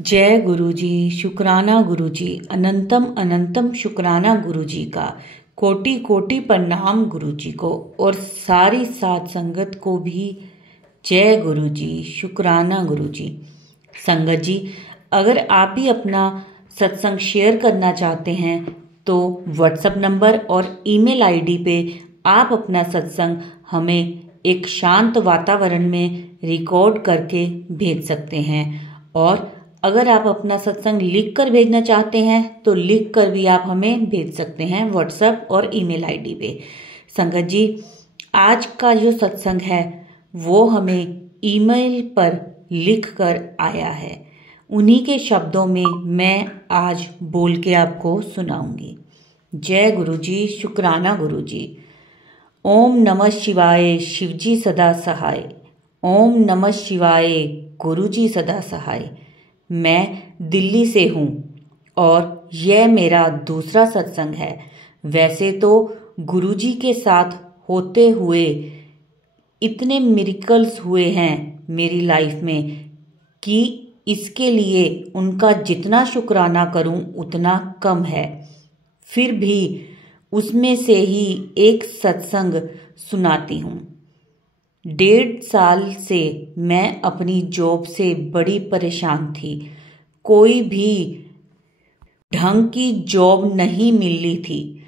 जय गुरुजी, शुक्राना गुरुजी, अनंतम अनंतम शुक्राना गुरुजी का। कोटि कोटि प्रणाम गुरुजी को और सारी साध संगत को भी जय गुरुजी, शुक्राना गुरुजी। संगत जी, अगर आप भी अपना सत्संग शेयर करना चाहते हैं तो व्हाट्सएप नंबर और ईमेल आईडी पे आप अपना सत्संग हमें एक शांत वातावरण में रिकॉर्ड करके भेज सकते हैं। और अगर आप अपना सत्संग लिख कर भेजना चाहते हैं तो लिख कर भी आप हमें भेज सकते हैं व्हाट्सएप और ईमेल आईडी पे। संगत जी, आज का जो सत्संग है वो हमें ईमेल पर लिख कर आया है। उन्हीं के शब्दों में मैं आज बोल के आपको सुनाऊंगी। जय गुरुजी, शुक्राना गुरुजी। ओम नमः शिवाय, शिवजी सदा सहाय। ओम नमः शिवाय, गुरुजी सदा सहाय। मैं दिल्ली से हूँ और यह मेरा दूसरा सत्संग है। वैसे तो गुरुजी के साथ होते हुए इतने मिरेकल्स हुए हैं मेरी लाइफ में कि इसके लिए उनका जितना शुक्राना करूं उतना कम है। फिर भी उसमें से ही एक सत्संग सुनाती हूँ। 1.5 साल से मैं अपनी जॉब से बड़ी परेशान थी। कोई भी ढंग की जॉब नहीं मिल रही थी।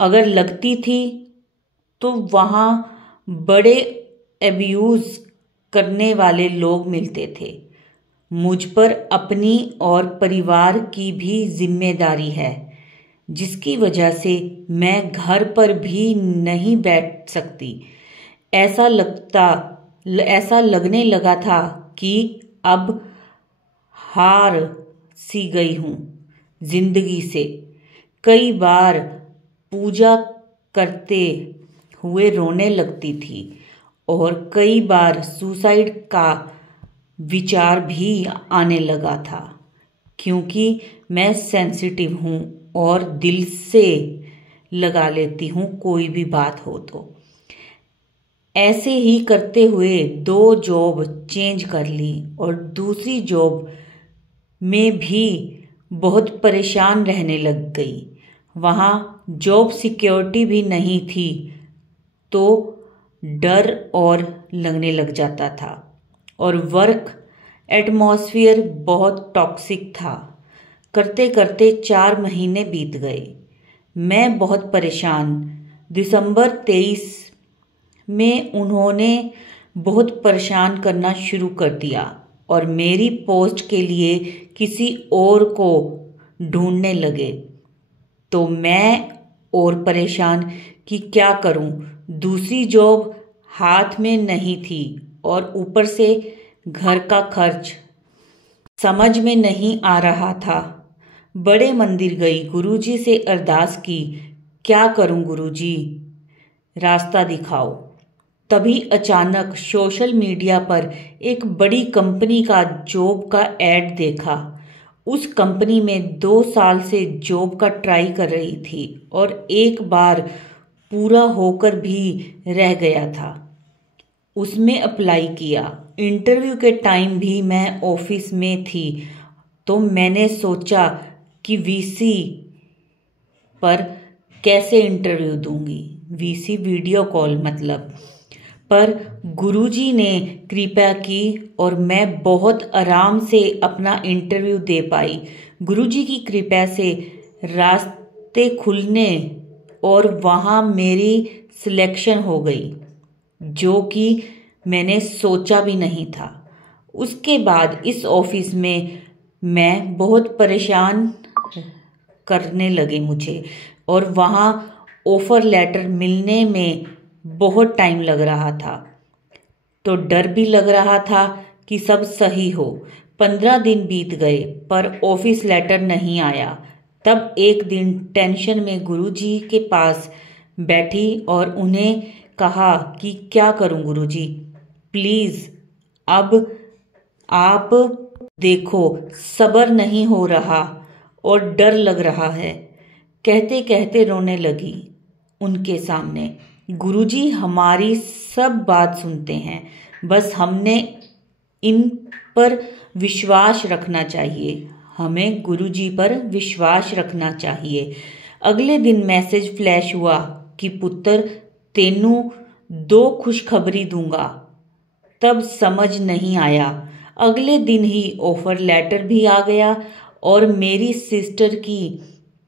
अगर लगती थी तो वहाँ बड़े अब्यूज करने वाले लोग मिलते थे। मुझ पर अपनी और परिवार की भी जिम्मेदारी है, जिसकी वजह से मैं घर पर भी नहीं बैठ सकती। ऐसा लगने लगा था कि अब हार सी गई हूँ जिंदगी से। कई बार पूजा करते हुए रोने लगती थी और कई बार सुसाइड का विचार भी आने लगा था, क्योंकि मैं सेंसिटिव हूँ और दिल से लगा लेती हूँ कोई भी बात हो तो। ऐसे ही करते हुए 2 जॉब चेंज कर ली और दूसरी जॉब में भी बहुत परेशान रहने लग गई। वहाँ जॉब सिक्योरिटी भी नहीं थी तो डर और लगने लग जाता था और वर्क एटमॉस्फेयर बहुत टॉक्सिक था। करते करते 4 महीने बीत गए। मैं बहुत परेशान। दिसंबर 23 में उन्होंने बहुत परेशान करना शुरू कर दिया और मेरी पोस्ट के लिए किसी और को ढूंढने लगे। तो मैं और परेशान कि क्या करूं। दूसरी जॉब हाथ में नहीं थी और ऊपर से घर का खर्च समझ में नहीं आ रहा था। बड़े मंदिर गई, गुरुजी से अरदास की, क्या करूं गुरुजी, रास्ता दिखाओ। तभी अचानक सोशल मीडिया पर एक बड़ी कंपनी का जॉब का ऐड देखा। उस कंपनी में 2 साल से जॉब का ट्राई कर रही थी और एक बार पूरा होकर भी रह गया था। उसमें अप्लाई किया। इंटरव्यू के टाइम भी मैं ऑफिस में थी तो मैंने सोचा कि वीसी पर कैसे इंटरव्यू दूंगी, वीसी वीडियो कॉल मतलब। पर गुरुजी ने कृपा की और मैं बहुत आराम से अपना इंटरव्यू दे पाई। गुरुजी की कृपा से रास्ते खुलने और वहाँ मेरी सिलेक्शन हो गई, जो कि मैंने सोचा भी नहीं था। उसके बाद इस ऑफिस में मैं बहुत परेशान करने लगे मुझे और वहाँ ऑफर लेटर मिलने में बहुत टाइम लग रहा था। तो डर भी लग रहा था कि सब सही हो। 15 दिन बीत गए पर ऑफिस लेटर नहीं आया। तब एक दिन टेंशन में गुरुजी के पास बैठी और उन्हें कहा कि क्या करूं गुरुजी, प्लीज अब आप देखो, सब्र नहीं हो रहा और डर लग रहा है। कहते कहते रोने लगी उनके सामने। गुरुजी हमारी सब बात सुनते हैं, बस हमने इन पर विश्वास रखना चाहिए। हमें गुरुजी पर विश्वास रखना चाहिए। अगले दिन मैसेज फ्लैश हुआ कि पुत्र तेनू 2 खुशखबरी दूंगा। तब समझ नहीं आया। अगले दिन ही ऑफर लेटर भी आ गया और मेरी सिस्टर की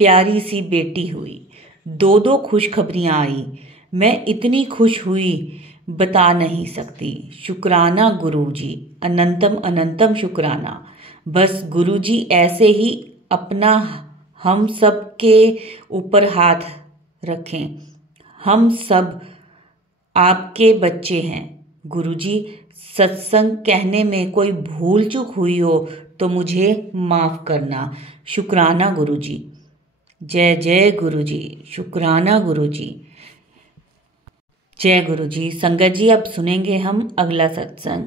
प्यारी सी बेटी हुई। 2 खुशखबरियां आई। मैं इतनी खुश हुई बता नहीं सकती। शुक्राना गुरुजी, अनंतम अनंतम शुक्राना। बस गुरुजी ऐसे ही अपना हम सब के ऊपर हाथ रखें। हम सब आपके बच्चे हैं। गुरुजी, सत्संग कहने में कोई भूल चूक हुई हो तो मुझे माफ करना। शुक्राना गुरुजी। जय जय गुरुजी। शुक्राना गुरुजी। जय गुरुजी। संगत जी, अब सुनेंगे हम अगला सत्संग।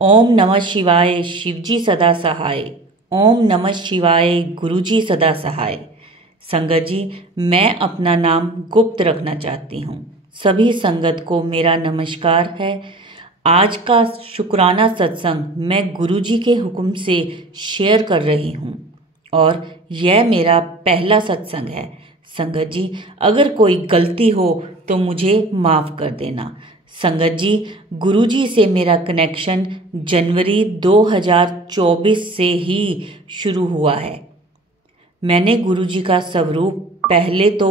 ओम नमः शिवाय, शिवजी सदा सहाय। ओम नमः शिवाय, गुरुजी सदा सहाय। संगत जी, मैं अपना नाम गुप्त रखना चाहती हूँ। सभी संगत को मेरा नमस्कार है। आज का शुक्राना सत्संग मैं गुरुजी के हुक्म से शेयर कर रही हूँ और यह मेरा पहला सत्संग है। संगत जी, अगर कोई गलती हो तो मुझे माफ कर देना। संगत जी, गुरुजी से मेरा कनेक्शन जनवरी 2024 से ही शुरू हुआ है। मैंने गुरुजी का स्वरूप पहले तो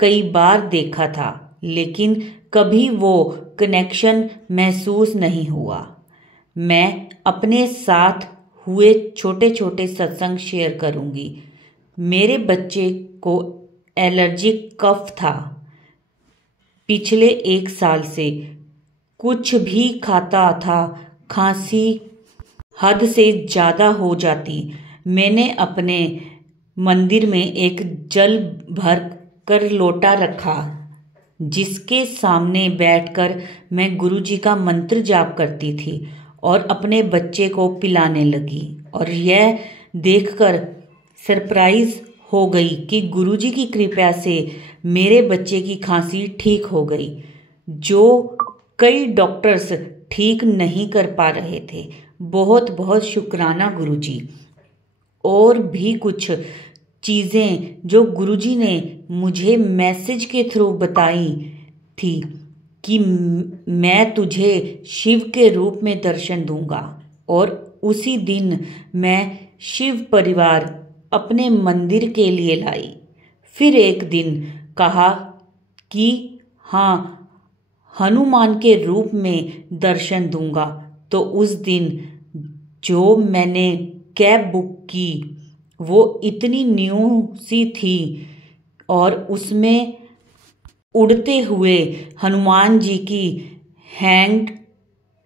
कई बार देखा था, लेकिन कभी वो कनेक्शन महसूस नहीं हुआ। मैं अपने साथ हुए छोटे छोटे सत्संग शेयर करूंगी। मेरे बच्चे को एलर्जिक कफ था। पिछले 1 साल से कुछ भी खाता था, खांसी हद से ज़्यादा हो जाती। मैंने अपने मंदिर में एक जल भर कर लोटा रखा, जिसके सामने बैठकर मैं गुरुजी का मंत्र जाप करती थी और अपने बच्चे को पिलाने लगी। और यह देखकर सरप्राइज हो गई कि गुरुजी की कृपा से मेरे बच्चे की खांसी ठीक हो गई, जो कई डॉक्टर्स ठीक नहीं कर पा रहे थे। बहुत बहुत शुक्राना गुरुजी। और भी कुछ चीज़ें जो गुरुजी ने मुझे मैसेज के थ्रू बताई थी कि मैं तुझे शिव के रूप में दर्शन दूंगा। और उसी दिन मैं शिव परिवार अपने मंदिर के लिए लाई। फिर एक दिन कहा कि हाँ, हनुमान के रूप में दर्शन दूंगा। तो उस दिन जो मैंने कैब बुक की वो इतनी न्यू सी थी और उसमें उड़ते हुए हनुमान जी की हैंड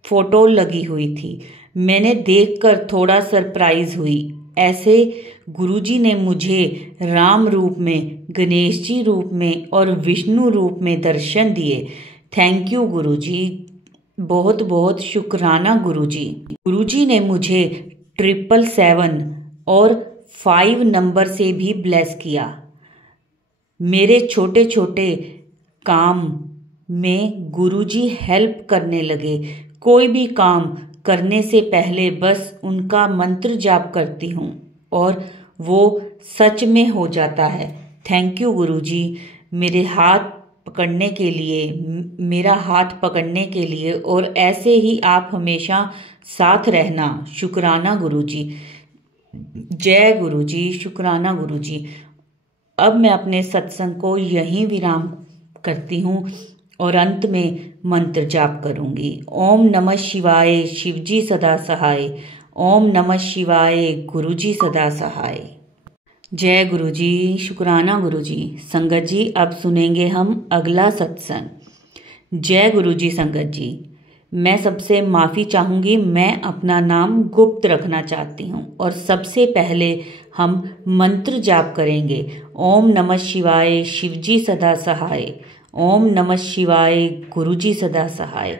फोटो लगी हुई थी। मैंने देखकर थोड़ा सरप्राइज हुई। ऐसे गुरुजी ने मुझे राम रूप में, गणेश जी रूप में और विष्णु रूप में दर्शन दिए। थैंक यू गुरुजी। बहुत बहुत शुक्राना गुरुजी। गुरुजी ने मुझे 777 और 5 नंबर से भी ब्लेस किया। मेरे छोटे छोटे काम में गुरुजी हेल्प करने लगे। कोई भी काम करने से पहले बस उनका मंत्र जाप करती हूँ और वो सच में हो जाता है। थैंक यू गुरुजी, मेरे हाथ पकड़ने के लिए, मेरा हाथ पकड़ने के लिए, और ऐसे ही आप हमेशा साथ रहना। शुक्राना गुरुजी। जय गुरुजी। शुक्राना गुरुजी। अब मैं अपने सत्संग को यहीं विराम करती हूँ और अंत में मंत्र जाप करूंगी। ओम नमः शिवाय, शिवजी सदा सहाय। ओम नमः शिवाय, गुरुजी सदा सहाय। जय गुरुजी। शुक्राना गुरुजी। संगत जी, अब सुनेंगे हम अगला सत्संग। जय गुरुजी। संगत जी, मैं सबसे माफ़ी चाहूँगी। मैं अपना नाम गुप्त रखना चाहती हूँ और सबसे पहले हम मंत्र जाप करेंगे। ओम नमः शिवाय, शिवजी सदा सहाय। ओम नमः शिवाय, गुरुजी सदा सहाय।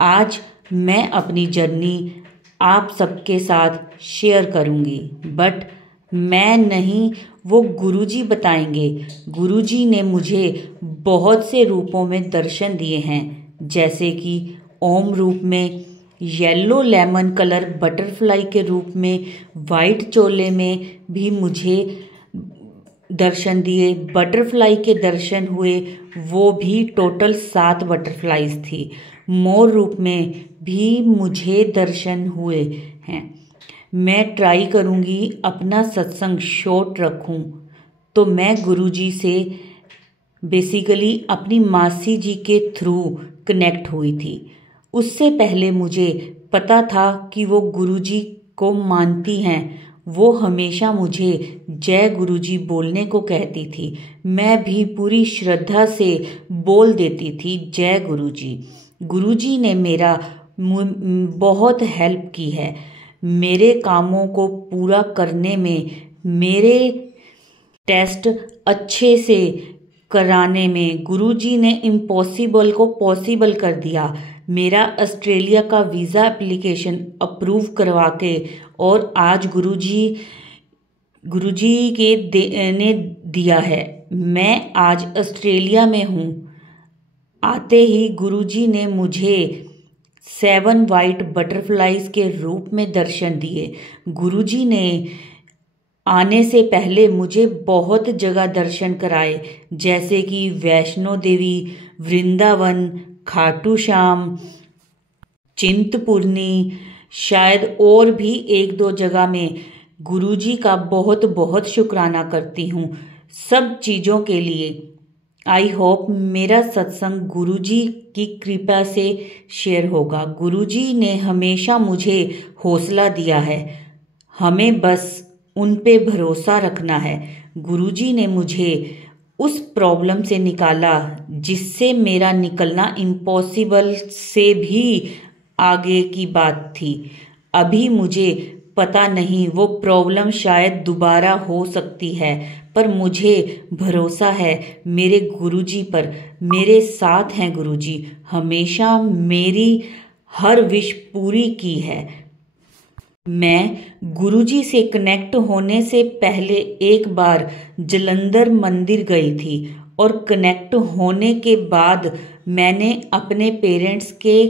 आज मैं अपनी जर्नी आप सबके साथ शेयर करूँगी, बट मैं नहीं, वो गुरुजी बताएंगे। गुरुजी ने मुझे बहुत से रूपों में दर्शन दिए हैं, जैसे कि ओम रूप में, येलो लेमन कलर बटरफ्लाई के रूप में वाइट चोले में भी मुझे दर्शन दिए। बटरफ्लाई के दर्शन हुए, वो भी टोटल 7 बटरफ्लाईज थी। मोर रूप में भी मुझे दर्शन हुए हैं। मैं ट्राई करूँगी अपना सत्संग शॉर्ट रखूँ। तो मैं गुरुजी से बेसिकली अपनी मासी जी के थ्रू कनेक्ट हुई थी। उससे पहले मुझे पता था कि वो गुरुजी को मानती हैं। वो हमेशा मुझे जय गुरुजी बोलने को कहती थी। मैं भी पूरी श्रद्धा से बोल देती थी जय गुरुजी। गुरुजी ने मेरा बहुत हेल्प की है मेरे कामों को पूरा करने में, मेरे टेस्ट अच्छे से कराने में। गुरुजी ने इम्पॉसिबल को पॉसिबल कर दिया। मेरा ऑस्ट्रेलिया का वीज़ा एप्लीकेशन अप्रूव करवा के, और आज गुरुजी ने दिया है। मैं आज ऑस्ट्रेलिया में हूँ। आते ही गुरुजी ने मुझे 7 वाइट बटरफ्लाईज के रूप में दर्शन दिए। गुरुजी ने आने से पहले मुझे बहुत जगह दर्शन कराए, जैसे कि वैष्णो देवी, वृंदावन, खाटू श्याम, चिंतपूर्णी, शायद और भी 1-2 जगह में। गुरुजी का बहुत बहुत शुक्राना करती हूँ सब चीज़ों के लिए। आई होप मेरा सत्संग गुरुजी की कृपा से शेयर होगा। गुरुजी ने हमेशा मुझे हौसला दिया है, हमें बस उन पे भरोसा रखना है। गुरुजी ने मुझे उस प्रॉब्लम से निकाला जिससे मेरा निकलना इम्पॉसिबल से भी आगे की बात थी। अभी मुझे पता नहीं वो प्रॉब्लम शायद दोबारा हो सकती है, पर मुझे भरोसा है मेरे गुरुजी पर। मेरे साथ हैं गुरुजी, हमेशा मेरी हर विश पूरी की है। मैं गुरुजी से कनेक्ट होने से पहले एक बार जलंधर मंदिर गई थी, और कनेक्ट होने के बाद मैंने अपने पेरेंट्स के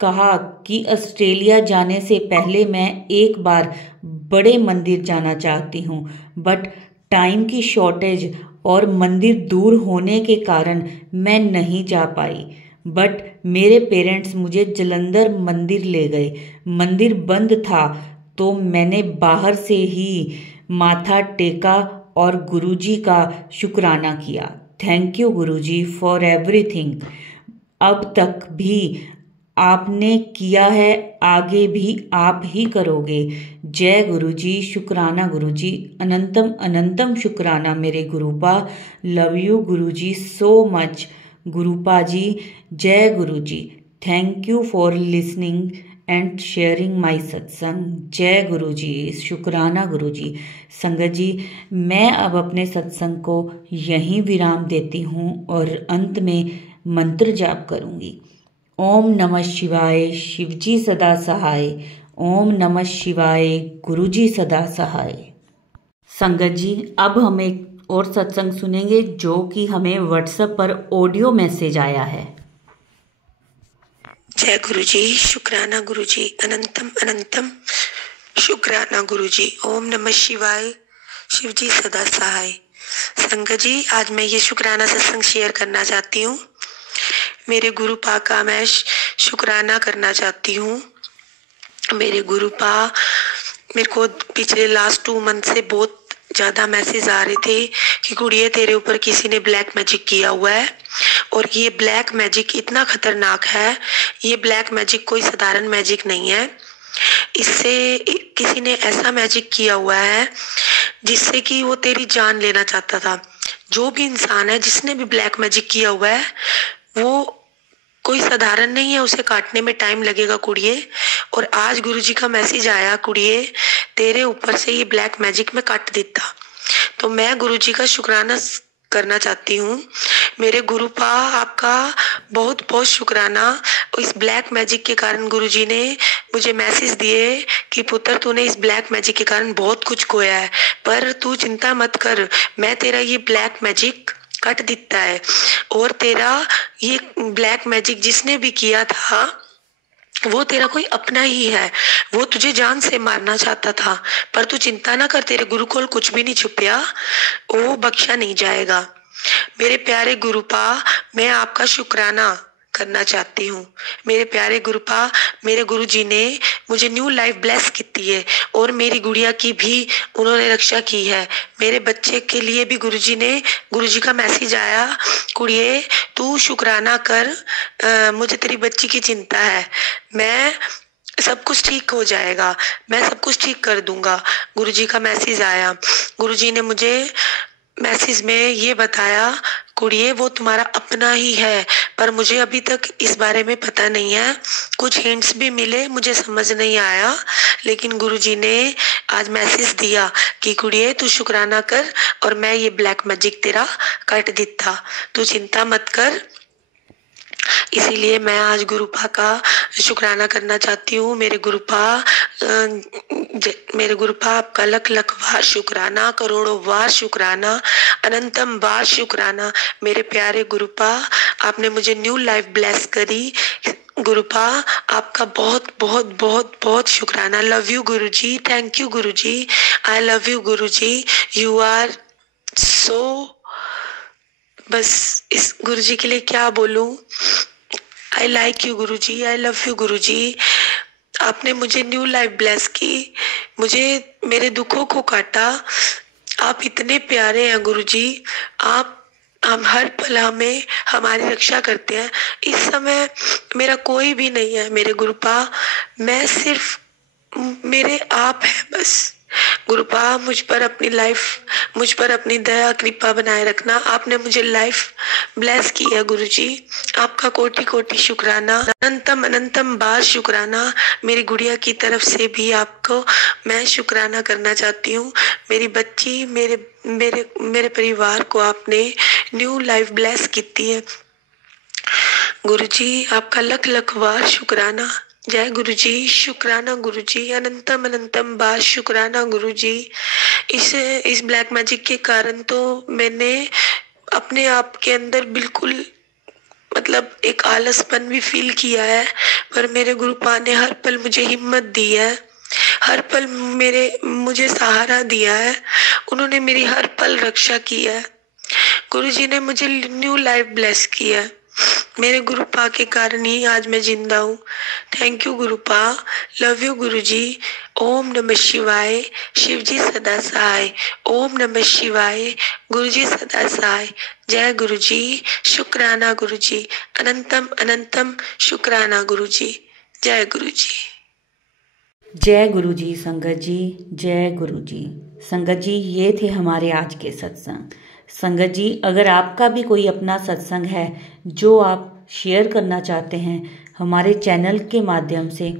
कहा कि ऑस्ट्रेलिया जाने से पहले मैं एक बार बड़े मंदिर जाना चाहती हूँ, बट टाइम की शॉर्टेज और मंदिर दूर होने के कारण मैं नहीं जा पाई। बट मेरे पेरेंट्स मुझे जलंधर मंदिर ले गए। मंदिर बंद था तो मैंने बाहर से ही माथा टेका और गुरुजी का शुक्राना किया। Thank you Guruji for everything. अब तक भी आपने किया है, आगे भी आप ही करोगे। जय गुरुजी, शुक्राना गुरुजी, अनंतम अनंतम शुक्राना मेरे Gurupa. Love you Guruji so much Gurupa ji. जय Guruji. Thank you for listening and sharing my satsang. जय गुरुजी, शुक्राना गुरुजी। संगत जी, मैं अब अपने सत्संग को यहीं विराम देती हूँ और अंत में मंत्र जाप करूँगी। ओम नमः शिवाय, शिवजी सदा सहाय। ओम नमः शिवाय, गुरुजी सदा सहाय। संगत जी, अब हम एक और सत्संग सुनेंगे जो कि हमें व्हाट्सएप पर ऑडियो मैसेज आया है। जय गुरुजी, शुक्राना गुरुजी, अनंतम अनंतम शुक्राना गुरुजी। ओम नमः शिवाय, शिवजी सदा सहाय। संगत जी, आज मैं ये शुक्राना सत्संग शेयर करना चाहती हूँ। मेरे गुरुपा का मैं शुक्राना करना चाहती हूँ। मेरे गुरुपा मेरे को पिछले लास्ट 2 मंथ से बहुत ज़्यादा मैसेज आ रहे थे कि कुड़िए तेरे ऊपर किसी ने ब्लैक मैजिक किया हुआ है, और ये ब्लैक मैजिक इतना खतरनाक है। ये ब्लैक मैजिक कोई साधारण मैजिक नहीं है। इससे किसी ने ऐसा मैजिक किया हुआ है जिससे कि वो तेरी जान लेना चाहता था। जो भी इंसान है जिसने भी ब्लैक मैजिक किया हुआ है वो कोई साधारण नहीं है, उसे काटने में टाइम लगेगा कुड़िए। और आज गुरुजी का मैसेज आया, कुड़िए तेरे ऊपर से ये ब्लैक मैजिक में काट देता। तो मैं गुरुजी का शुक्राना करना चाहती हूँ। मेरे गुरुपा आपका बहुत बहुत शुक्राना। इस ब्लैक मैजिक के कारण गुरुजी ने मुझे मैसेज दिए कि पुत्र तूने इस ब्लैक मैजिक के कारण बहुत कुछ खोया है, पर तू चिंता मत कर, मैं तेरा ये ब्लैक मैजिक कट देता है। और तेरा ये ब्लैक मैजिक जिसने भी किया था वो तेरा कोई अपना ही है। वो तुझे जान से मारना चाहता था, पर तू चिंता ना कर, तेरे गुरु को कुछ भी नहीं छुपया, वो बख्शा नहीं जाएगा। मेरे प्यारे गुरुपा, मैं आपका शुक्राना करना चाहती हूँ। मेरे प्यारे गुरुपा, मेरे गुरुजी ने मुझे न्यू लाइफ ब्लेस की है और मेरी गुड़िया की भी उन्होंने रक्षा की है। मेरे बच्चे के लिए भी गुरुजी का मैसेज आया, कुड़िए तू शुक्राना कर, मुझे तेरी बच्ची की चिंता है, मैं सब कुछ ठीक हो जाएगा, मैं सब कुछ ठीक कर दूंगा। गुरुजी का मैसेज आया। गुरुजी ने मुझे मैसेज में ये बताया, कुड़िए वो तुम्हारा अपना ही है, पर मुझे अभी तक इस बारे में पता नहीं है, कुछ हिंट्स भी मिले, मुझे समझ नहीं आया, लेकिन गुरुजी ने आज मैसेज दिया कि कुड़िए तू शुक्राना कर और मैं ये ब्लैक मैजिक तेरा कट दिता, तू चिंता मत कर। इसीलिए मैं आज गुरुपा का शुक्राना करना चाहती हूँ। मेरे गुरुपा आपका लख लख बार शुक्राना, करोड़ों बार शुक्राना, अनंतम बार शुक्राना। मेरे प्यारे गुरुपा, आपने मुझे न्यू लाइफ ब्लेस करी। गुरुपा आपका बहुत बहुत बहुत बहुत शुक्राना। Love you Guruji, thank you Guruji, I love you Guruji, you are so, बस इस गुरुजी के लिए क्या बोलूं। I like you Guruji, I love you Guruji. आपने मुझे न्यू लाइफ ब्लेस की, मुझे मेरे दुखों को काटा। आप इतने प्यारे हैं गुरुजी, हम हर पल हमें हमारी रक्षा करते हैं। इस समय मेरा कोई भी नहीं है मेरे गुरुपा, मैं सिर्फ मेरे आप है बस। गुरुपा मुझ पर अपनी दया कृपा बनाए रखना। आपने मुझे लाइफ ब्लेस की है गुरुजी, आपका कोटि कोटि शुक्राना, अनंतम अनंतम बार शुक्राना। मेरी गुड़िया की तरफ से भी आपको मैं शुक्राना करना चाहती हूँ। मेरी बच्ची, मेरे परिवार को आपने न्यू लाइफ ब्लेस की है गुरुजी, आपका लख लख बार शुक्राना। जय गुरुजी, शुक्राना गुरुजी, अनंतम अनंतम बार शुक्राना गुरुजी। इस ब्लैक मैजिक के कारण तो मैंने अपने आप के अंदर बिल्कुल मतलब एक आलसपन भी फील किया है, पर मेरे गुरुपा ने हर पल मुझे हिम्मत दी है, हर पल मुझे सहारा दिया है, उन्होंने मेरी हर पल रक्षा की है। गुरुजी ने मुझे न्यू लाइफ ब्लेस की है, मेरे गुरुपा के कारण ही आज मैं जिंदा हूँ। Thank you Gurupa, love you Guruji. ओम नमः शिवाय, शिवजी सदा सहाय। ओम नमः शिवाय, गुरुजी सदा सहाय। जय गुरुजी, शुक्राना गुरुजी, अनंतम अनंतम शुक्राना गुरुजी। जय गुरुजी। जय गुरुजी संगत जी, जय गुरुजी। संगत जी, ये थे हमारे आज के सत्संग। संगत जी, अगर आपका भी कोई अपना सत्संग है जो आप शेयर करना चाहते हैं हमारे चैनल के माध्यम से,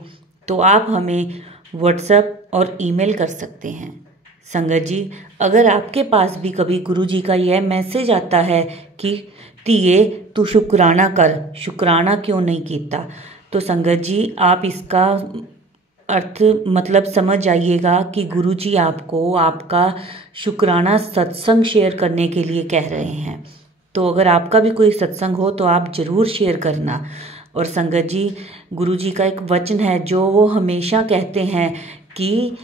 तो आप हमें व्हाट्सएप और ईमेल कर सकते हैं। संगत जी, अगर आपके पास भी कभी गुरुजी का यह मैसेज आता है कि तिये तू शुक्राना कर, शुक्राना क्यों नहीं कीता, तो संगत जी आप इसका अर्थ मतलब समझ जाइएगा कि गुरुजी आपको आपका शुक्राना सत्संग शेयर करने के लिए कह रहे हैं। तो अगर आपका भी कोई सत्संग हो तो आप ज़रूर शेयर करना। और संगत जी, गुरुजी का एक वचन है जो वो हमेशा कहते हैं कि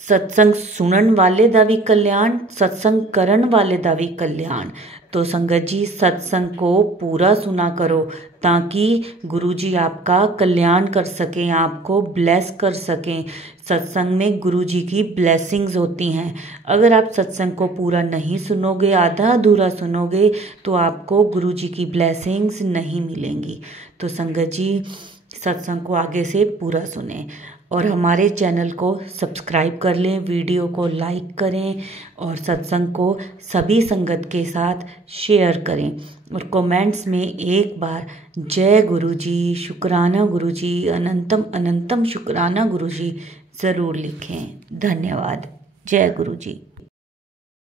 सत्संग सुनन वाले दा भी कल्याण, सत्संग करन वाले दा भी कल्याण। तो संगत जी, सत्संग को पूरा सुना करो ताकि गुरुजी आपका कल्याण कर सकें, आपको ब्लेस कर सकें। सत्संग में गुरुजी की ब्लेसिंग्स होती हैं। अगर आप सत्संग को पूरा नहीं सुनोगे, आधा अधूरा सुनोगे, तो आपको गुरुजी की ब्लेसिंग्स नहीं मिलेंगी। तो संगत जी, सत्संग को आगे से पूरा सुने और हमारे चैनल को सब्सक्राइब कर लें, वीडियो को लाइक करें और सत्संग को सभी संगत के साथ शेयर करें। और कमेंट्स में एक बार जय गुरुजी, शुक्राना गुरुजी, अनंतम अनंतम शुक्राना गुरुजी ज़रूर लिखें। धन्यवाद। जय गुरुजी।